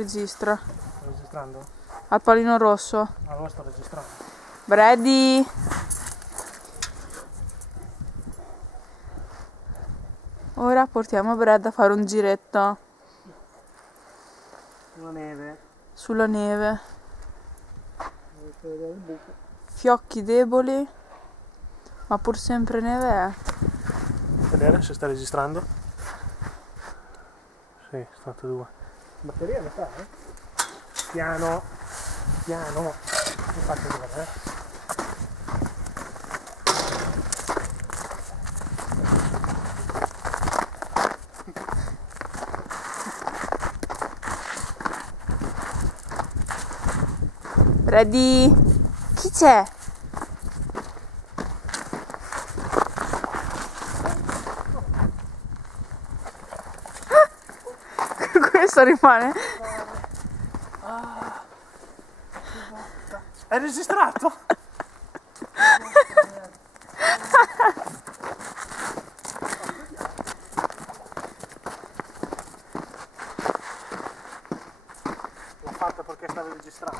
Registra. Sto registrando? Al pallino rosso. Allora sto registrando. Brady! Ora portiamo Brad a fare un giretto Sulla neve. sulla neve. Dovete vedere il buco. Fiocchi deboli, ma pur sempre neve è. Vedere se sta registrando? Sì, sono tutte e due. Batteria lo sta, eh? Piano, piano. Non faccio vedere, Brady! Chi c'è? Questo rimane. Hai registrato? L'ho fatto perché stavi registrando.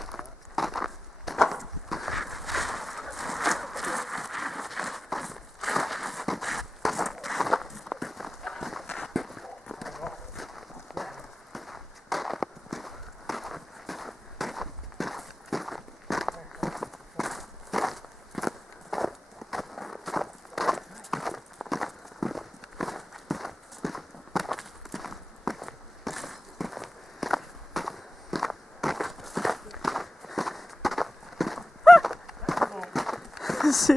Sì.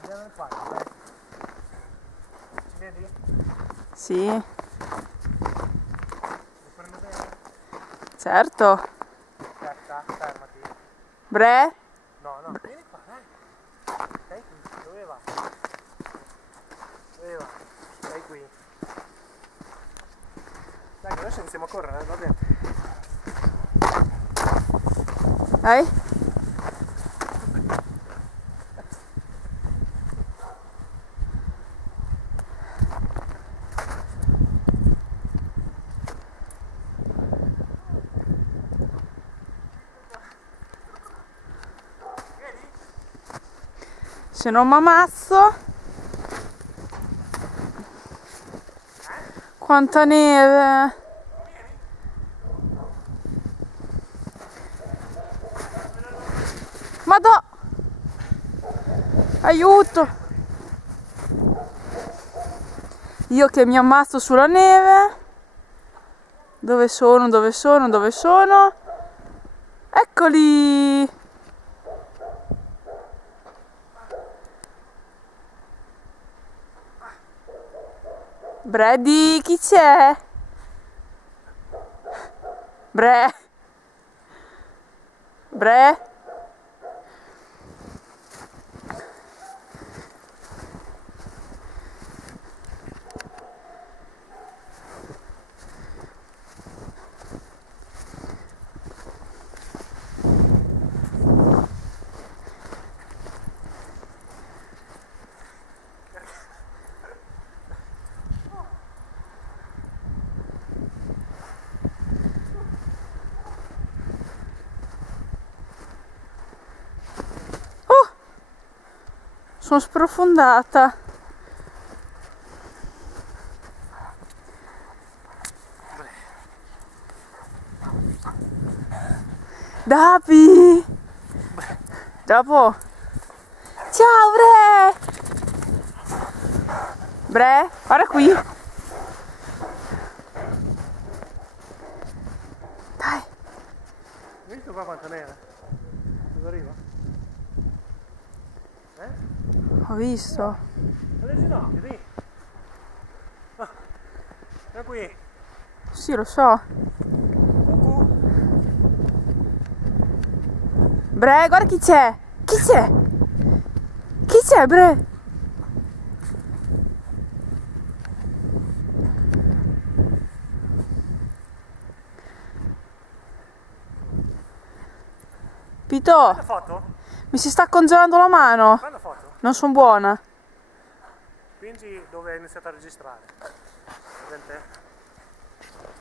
Andiamo qua, dai. Ci vedi? Sì, Lo prendo bene? certo. Aspetta, fermati. Bre? No, no, vieni qua, dai. Stai qui, dove va? Dove va? Stai qui. Dai, che adesso iniziamo a correre, va bene. Dai. Se non mi ammazzo. Quanta neve. Madò. Aiuto. Io che mi ammazzo sulla neve. Dove sono? Dove sono? Dove sono? Eccoli. Brady, chi c'è? Bre? Bre? Sono sprofondata. Dapi! Dopo. Ciao Bre! Bre, guarda qui. Dai. Hai visto qua quanta neve? Dove arriva? Ho visto. Alle ginocchia, di. Da qui. Sì, lo so. Cucù. Bre, guarda chi c'è. Chi c'è? Chi c'è, Bre? Pito, Fai la foto? mi si sta congelando la mano. Fai la foto. Non sono buona. Spingi dove hai iniziato a registrare. Vedete? eh.